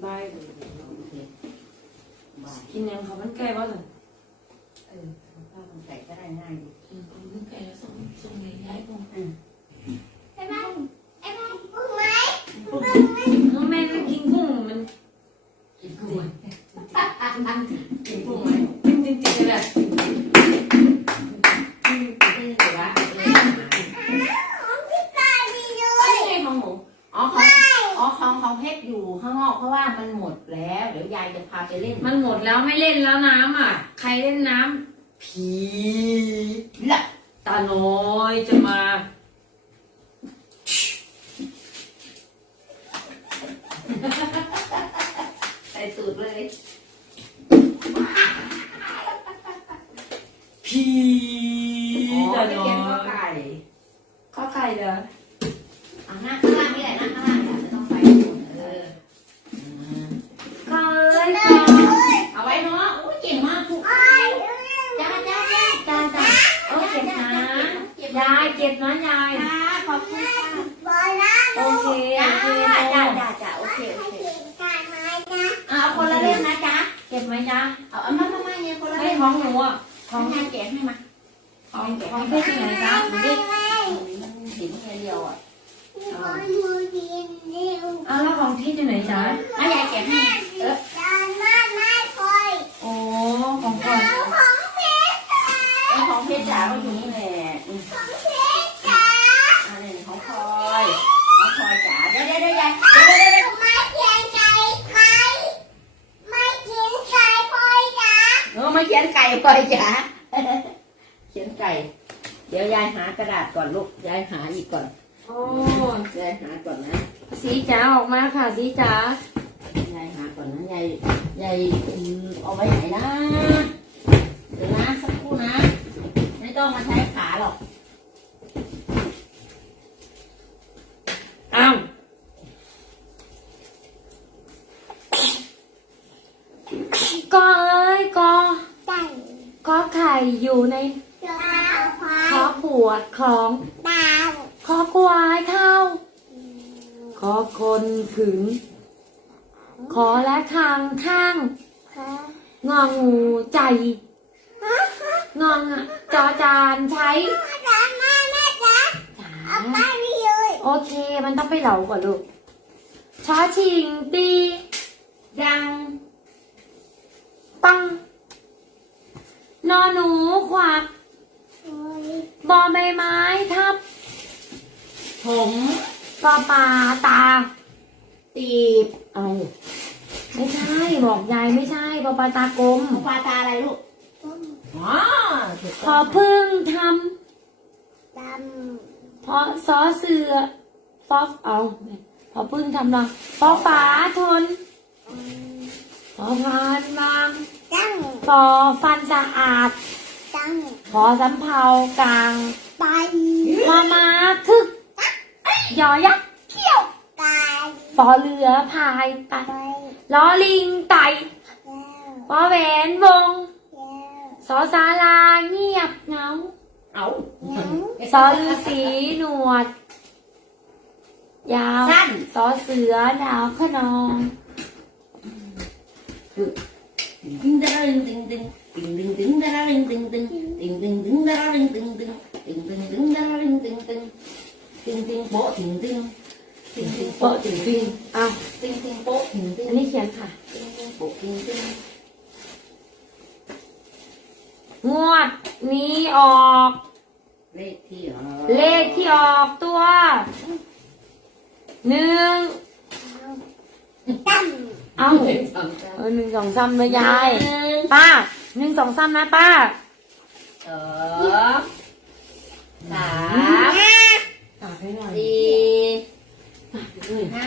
เปิดกี่โมงบายโอเคบ่ายกินยังเขามันไก่บ่สั่นเออข้าวมันไก่ก็ได้ง่ายดีอืมมันไก่แล้วส่งส่งเลยย้ายพงอืมไอ้บ้านไอ้บ้านอุ้มไหมน้องแม่ก็กินกุ้งมันกินกุ้งไหมกินกุ้งไหมจริงจริงจริงเลยแบบไม่ได้ถือว่าเออของพี่ตาดีเลเอ้ยยไงของหมูอ๋อของ อ๋อของของเพชรอยู่ข้างนอกเพราะว่ามันหมดแล้วเดี๋ยวยายจะพาไปเล่นมันหมดแล้วไม่เล่นแล้วน้ำอะ ใครเล่นน้ำผีละตาน้อยจะมา ใส่สูตรเลยผีอ๋อตาไม่น้อเขียนข้อไก่ข้าวไก่เด้ออะหน้าข้างล่างนี่แหละหน้าข้างล่างนี่แหละไม่ต้องไปเอออืม ข้าวเอ้ย เล ข้าวย เอาไว้เนาะโอ้ยเก่งมากทุก ไอ้ จ้าจ้าจ้า จ้าจ้าโอ้เก็บนะยายเก็บ นะยาย จ้าขอบคุณค่ะบอลนะโอเคโอจ้าเคจ้าโอ้จ้าจ้าโอเคโอเคการไม้นะเอาคนละเล่มนะจ๊ะเก็บไหมจ๊ะเอาเอามามามาเนี่ยคนละไม่เล่มของหนูอะขขอองงงานแกะให้มาของของเพชรที่ไหนจ๊ะหนูดิมันสีแค่เดียวอะบอลมือดีนิ้วอ้าวแล้วของที่อยู่ไหนจ๊ะมายายแกะให้เออ จานมาไม่คอย โอ้ของก่อน เอาของเพชรจ้า ไอของเพชรจ๋าก็อยู่นี่แหละอืม ของเพชรจ้า อันนี้ของพลอยของพลอยจ๋าเดี๋ยวเดี๋ยวเดี๋ยวยายเดี๋ยวเดี๋ยวเดี๋ยว ไม่เขียนใจใครไม่เขียนใจพลอยจ้า เออ มาเขียนไก่พลอยจ๋าเขียนไก่ เดี๋ยวยายหากระดาษก่อนลูกยายหาอีกก่อนโอ้ยายหาก่อนนะ สีจ๋าออกมาค่ะ สีจ๋ายายหาก่อนนะยายยายอืมเอาไว้ไหนนะเดี๋ยวนะสักครู่นะ ไม่ต้องมาใช้ขาหรอก อ้าวกอเอ้ยกอ ใจ กอไข่อยู่ในดาวควาขอยขวดของดาวขอควายเข้าขอคนขึงขอและคางข้างฮะงองูใจงองอะจอจานใช้จานมาแม่จ้าจ๋าเอาไปเลยโอเค มันต้องไปเหลาก่อนลูกช้าชิงตีดังปัง นอหนูขวักโอ้ยบอใบไม้ทับ ผมปอปลาตา ตีบ เอา ไม่ใช่ บอกยายไม่ใช่ ปอปลาตากลมของปลาตาอะไรลูกต้มอ๋อถูกพต้องพึ่งทดำพอซอเสือฟอกเอาพอพึ่งทำรังพอฝาทนำอืมพอพานวาง ตั้งพอฟันสะอาดตั้งพอสำเภากลางไปพอมาคึกยอยักษ์เขี้ยวกายฟอเรือพายไปไปล้อลิงไตแล้วฟอแหวนวงแล้วสอสาลาเงียบเหงาเอาสอฤาษีหนวด ยาวสั้นสอเสือดาวขนอง ดึงดาดึงดึงดึงดึงดึงดึงดาดึงดึงดึงดึงดึงดึงดาดึงดึงดึงดึงดึงดึงดาดึงดึงดึงดึงดึงโป๊ะดึงดึงดึงดึงโปะโป๊ะถึดึงงดึดึงงอะดึงดึงโป๊ะดึงดึงอันนี้เขียนค่ะดึงดึงโป๊ะดึงดึงงวดนี้ออก เลขที่อ๋อเลขที่ออกตัวหนึ่งตั้งเอา หนึ่งสองสามเออหนึ่งสองสามเลยยายป้าหนึ่งสองสามนะป้าสองสามตากให้หน่อยสี่ตากให้หน่อยห้า